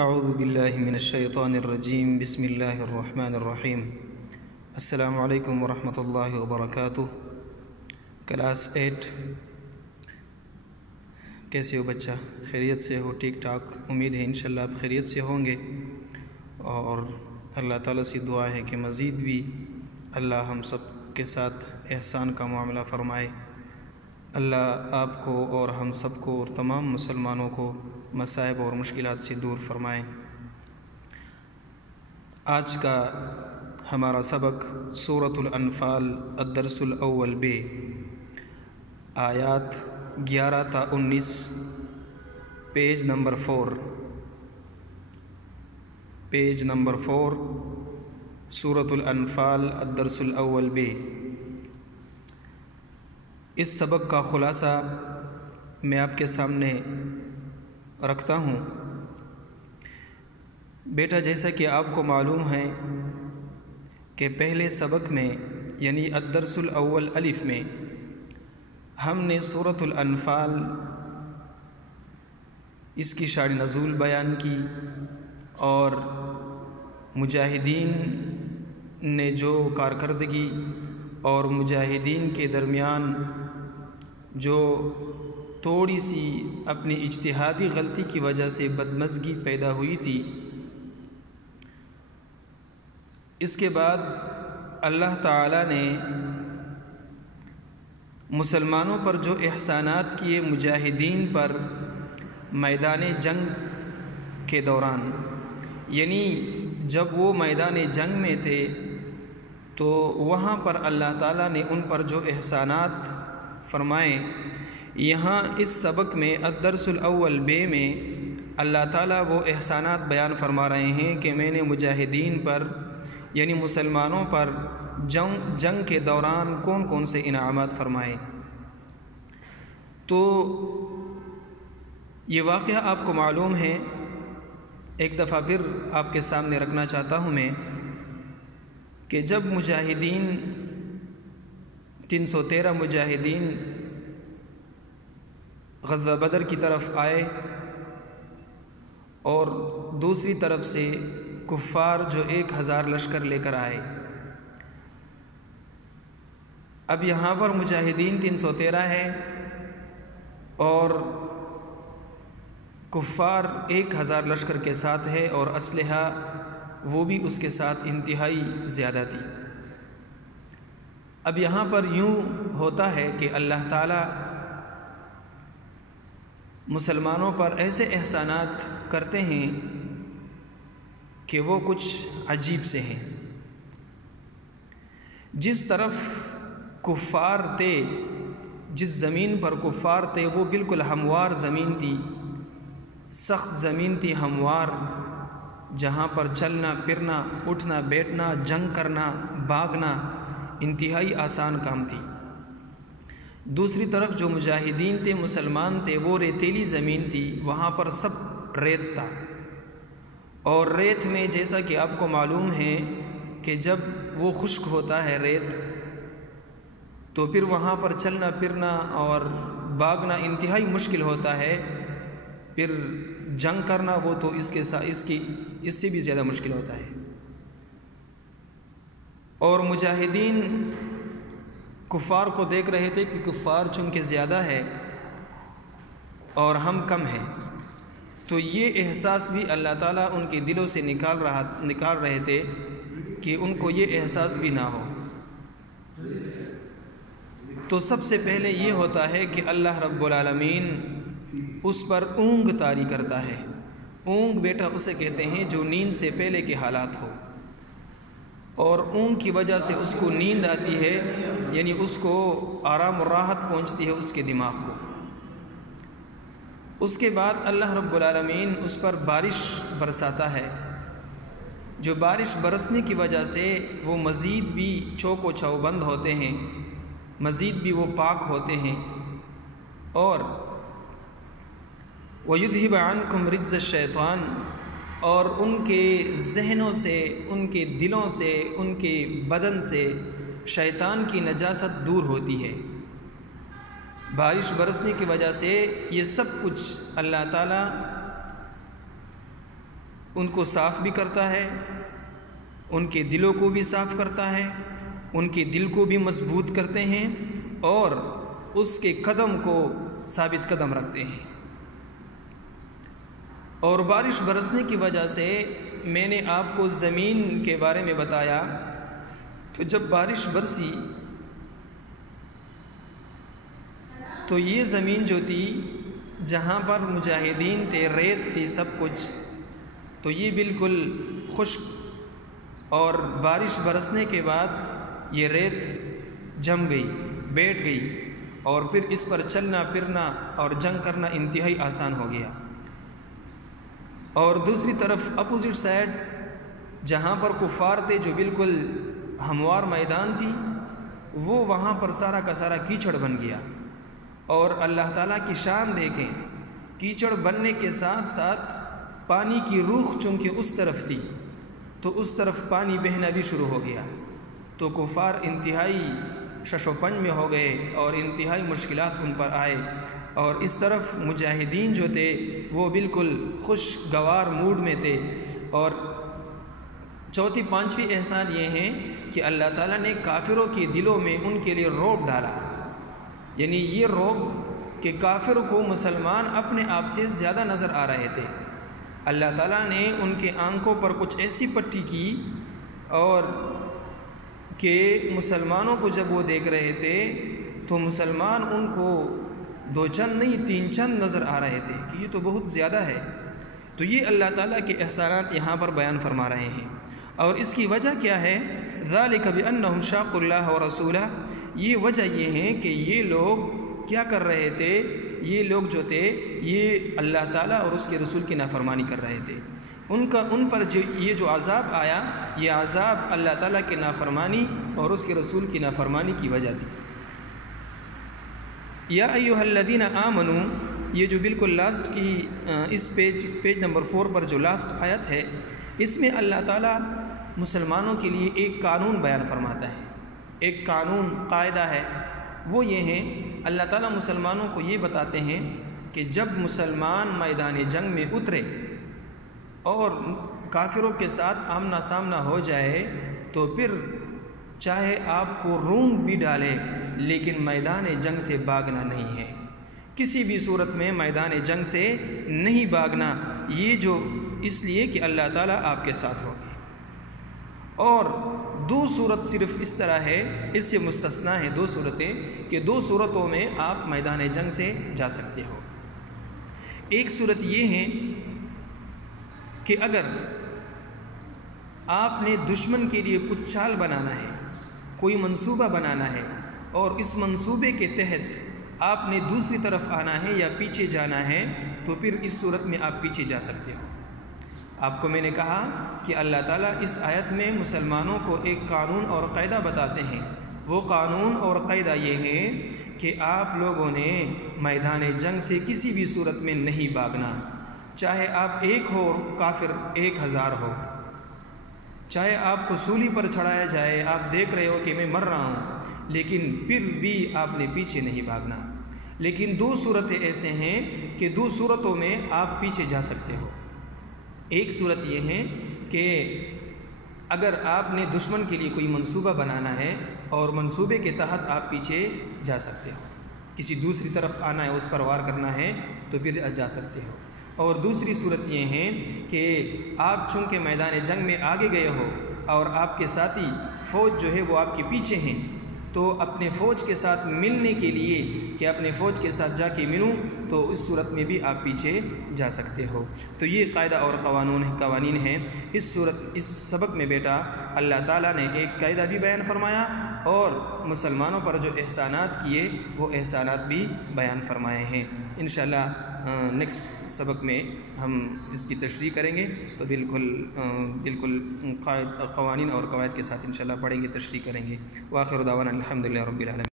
اعوذ باللہ من الشیطان الرجیم بسم اللہ الرحمن الرحیم السلام علیکم ورحمۃ اللہ وبرکاتہ۔ کلاس 8 کیسے ہو بچہ؟ خیریت سے ہو؟ ٹھیک ٹھاک؟ امید ہے انشاءاللہ آپ خیریت سے ہوں گے، اور اللہ تعالیٰ سے دعا ہے کہ مزید بھی اللہ ہم سب کے ساتھ احسان کا معاملہ فرمائے۔ اللہ آپ کو اور ہم سب کو اور تمام مسلمانوں کو مصائب اور مشکلات سے دور فرمائیں۔ آج کا ہمارا سبق سورۃ الانفال الدرس الاول بے، آیات 11 تا 19، پیج نمبر 4، سورۃ الانفال الدرس الاول بے۔ اس سبق کا خلاصہ میں آپ کے سامنے رکھتا ہوں۔ بیٹا، جیسا کہ آپ کو معلوم ہے کہ پہلے سبق میں یعنی الدرس الاول الف میں ہم نے سورۃ الانفال اس کی شان نزول بیان کی، اور مجاہدین نے جو کارکردگی اور مجاہدین کے درمیان جو تھوڑی سی اپنی اجتہادی غلطی کی وجہ سے بدمزگی پیدا ہوئی تھی، اس کے بعد اللہ تعالیٰ نے مسلمانوں پر جو احسانات کیے مجاہدین پر میدان جنگ کے دوران، یعنی جب وہ میدان جنگ میں تھے تو وہاں پر اللہ تعالیٰ نے ان پر جو احسانات فرمائے، یہاں اس سبق میں الدرس الاول بے میں اللہ تعالیٰ وہ احسانات بیان فرما رہے ہیں کہ میں نے مجاہدین پر یعنی مسلمانوں پر جنگ کے دوران کون کون سے انعامات فرمائے۔ تو یہ واقعہ آپ کو معلوم ہے، ایک دفعہ پھر آپ کے سامنے رکھنا چاہتا ہوں میں، کہ جب مجاہدین 313 مجاہدین غزوہ بدر کی طرف آئے، اور دوسری طرف سے کفار جو 1000 لشکر لے کر آئے۔ اب یہاں پر مجاہدین 313 ہے اور کفار 1000 لشکر کے ساتھ ہے، اور اسلحہ وہ بھی اس کے ساتھ انتہائی زیادہ تھی۔ اب یہاں پر یوں ہوتا ہے کہ اللہ تعالیٰ مسلمانوں پر ایسے احسانات کرتے ہیں کہ وہ کچھ عجیب سے ہیں۔ جس طرف کفار تھے، جس زمین پر کفار تھے، وہ بالکل ہموار زمین تھی، سخت زمین تھی، ہموار، جہاں پر چلنا پھرنا، اٹھنا بیٹھنا، جنگ کرنا، بھاگنا انتہائی آسان کام تھی۔ دوسری طرف جو مجاہدین تھے، مسلمان تھے، وہ ریتیلی زمین تھی، وہاں پر سب ریت تھا، اور ریت میں جیسا کہ آپ کو معلوم ہے کہ جب وہ خشک ہوتا ہے ریت، تو پھر وہاں پر چلنا پھرنا اور بھاگنا انتہائی مشکل ہوتا ہے، پھر جنگ کرنا وہ تو اس سے بھی زیادہ مشکل ہوتا ہے۔ اور مجاہدین کفار کو دیکھ رہے تھے کہ کفار چونکہ زیادہ ہے اور ہم کم ہیں، تو یہ احساس بھی اللہ تعالیٰ ان کے دلوں سے نکال رہے تھے کہ ان کو یہ احساس بھی نہ ہو۔ تو سب سے پہلے یہ ہوتا ہے کہ اللہ رب العالمین اس پر اونگ طاری کرتا ہے۔ اونگ بیٹا اسے کہتے ہیں جو نیند سے پہلے کے حالات ہو، اور اونگ کی وجہ سے اس کو نیند آتی ہے، یعنی اس کو آرام و راحت پہنچتی ہے اس کے دماغ کو۔ اس کے بعد اللہ رب العالمین اس پر بارش برساتا ہے، جو بارش برسنے کی وجہ سے وہ مزید بھی چوک و چوبند ہوتے ہیں، مزید بھی وہ پاک ہوتے ہیں، اور وَيُذْهِبَ عَنْكُمْ رِجْزَ الشَّيْطَانِ، اور ان کے ذہنوں سے، ان کے دلوں سے، ان کے بدن سے شیطان کی نجاست دور ہوتی ہے۔ بارش برسنے کی وجہ سے یہ سب کچھ اللہ تعالیٰ ان کو صاف بھی کرتا ہے، ان کے دلوں کو بھی صاف کرتا ہے، ان کے دل کو بھی مضبوط کرتے ہیں اور اس کے قدم کو ثابت قدم رکھتے ہیں۔ اور بارش برسنے کی وجہ سے میں نے آپ کو زمین کے بارے میں بتایا، تو جب بارش برسی تو یہ زمین جو تھی جہاں پر مجاہدین تھے، ریت تھی سب کچھ، تو یہ بالکل خشک، اور بارش برسنے کے بعد یہ ریت جم گئی، بیٹھ گئی، اور پھر اس پر چلنا پھرنا اور جنگ کرنا انتہائی آسان ہو گیا۔ اور دوسری طرف اپوزٹ سائڈ جہاں پر کفار تھے، جو بالکل ہموار میدان تھی، وہ وہاں پر سارا کا سارا کیچڑ بن گیا۔ اور اللہ تعالیٰ کی شان دیکھیں، کیچڑ بننے کے ساتھ ساتھ پانی کی روخ چونکہ اس طرف تھی تو اس طرف پانی بہنا بھی شروع ہو گیا، تو کفار انتہائی شش و پنج میں ہو گئے اور انتہائی مشکلات ان پر آئے، اور اس طرف مجاہدین جو تھے وہ بالکل خوشگوار موڈ میں تھے۔ اور چوتھی پانچویں احسان یہ ہیں کہ اللہ تعالیٰ نے کافروں کے دلوں میں ان کے لیے رعب ڈالا، یعنی یہ رعب کہ کافر کو مسلمان اپنے آپ سے زیادہ نظر آ رہے تھے۔ اللہ تعالیٰ نے ان کے آنکھوں پر کچھ ایسی پٹی کی اور کہ مسلمانوں کو جب وہ دیکھ رہے تھے تو مسلمان ان کو دو چند نہیں تین چند نظر آ رہے تھے کہ یہ تو بہت زیادہ ہے۔ تو یہ اللہ تعالیٰ کے احسانات یہاں پر بیان فرما رہے ہیں، اور اس کی وجہ کیا ہے؟ ذالک بأنہم شاقوا اللہ ورسولہ، یہ وجہ یہ ہے کہ یہ لوگ کیا کر رہے تھے، یہ لوگ جو تھے یہ اللہ تعالیٰ اور اس کے رسول کی نافرمانی کر رہے تھے۔ ان پر یہ جو عذاب آیا، یہ عذاب اللہ تعالیٰ کی نافرمانی اور اس کے رسول کی نافرمانی کی وجہ تھی۔ یا ایھا الذین آمنوا، یہ جو بالکل لاسٹ کی اس پیج نمبر 4 پر جو لاسٹ آیت ہے، اس میں اللہ تعالیٰ مسلمانوں کے لیے ایک قانون بیان فرماتا ہے، ایک قانون قاعدہ ہے۔ وہ یہ ہے، اللہ تعالیٰ مسلمانوں کو یہ بتاتے ہیں کہ جب مسلمان میدان جنگ میں اترے اور کافروں کے ساتھ آمنا سامنا ہو جائے تو پھر چاہے آپ کو روند بھی ڈالے لیکن میدان جنگ سے بھاگنا نہیں ہے، کسی بھی صورت میں میدان جنگ سے نہیں بھاگنا، یہ جو اس لیے کہ اللہ تعالیٰ آپ کے ساتھ ہوگی۔ اور دو صورت صرف اس طرح ہے، اس سے مستثنا ہے دو صورتیں، کہ دو صورتوں میں آپ میدان جنگ سے جا سکتے ہو۔ ایک صورت یہ ہے کہ اگر آپ نے دشمن کے لیے کچھ چال بنانا ہے، کوئی منصوبہ بنانا ہے، اور اس منصوبے کے تحت آپ نے دوسری طرف آنا ہے یا پیچھے جانا ہے، تو پھر اس صورت میں آپ پیچھے جا سکتے ہو۔ آپ کو میں نے کہا کہ اللہ تعالیٰ اس آیت میں مسلمانوں کو ایک قانون اور قاعدہ بتاتے ہیں۔ وہ قانون اور قاعدہ یہ ہے کہ آپ لوگوں نے میدان جنگ سے کسی بھی صورت میں نہیں بھاگنا، چاہے آپ 1 ہو کافر 1000 ہو، چاہے آپ کو سولی پر چڑھایا جائے، آپ دیکھ رہے ہو کہ میں مر رہا ہوں، لیکن پھر بھی آپ نے پیچھے نہیں بھاگنا۔ لیکن دو صورتیں ایسے ہیں کہ دو صورتوں میں آپ پیچھے جا سکتے ہو۔ ایک صورت یہ ہے کہ اگر آپ نے دشمن کے لیے کوئی منصوبہ بنانا ہے اور منصوبے کے تحت آپ پیچھے جا سکتے ہو، کسی دوسری طرف آنا ہے، اس پر وار کرنا ہے تو پھر جا سکتے ہو۔ اور دوسری صورت یہ ہے کہ آپ چونکہ میدان جنگ میں آگے گئے ہو اور آپ کے ساتھی فوج جو ہے وہ آپ کے پیچھے ہیں، تو اپنے فوج کے ساتھ ملنے کے لیے کہ اپنے فوج کے ساتھ جا کے ملوں، تو اس صورت میں بھی آپ پیچھے جا سکتے ہو۔ تو یہ قاعدہ اور قوانین ہیں۔ اس سبق میں بیٹا اللہ تعالیٰ نے ایک قاعدہ بھی بیان فرمایا اور مسلمانوں پر جو احسانات کیے وہ احسانات بھی بیان فرمائے ہیں۔ انشاءاللہ نیکسٹ سبق میں ہم اس کی تشریح کریں گے، تو بالکل قوانین اور قواعد کے ساتھ انشاءاللہ پڑھیں گے، تشریح کریں گے۔ وآخر دعوانا الحمدللہ رب العالمین۔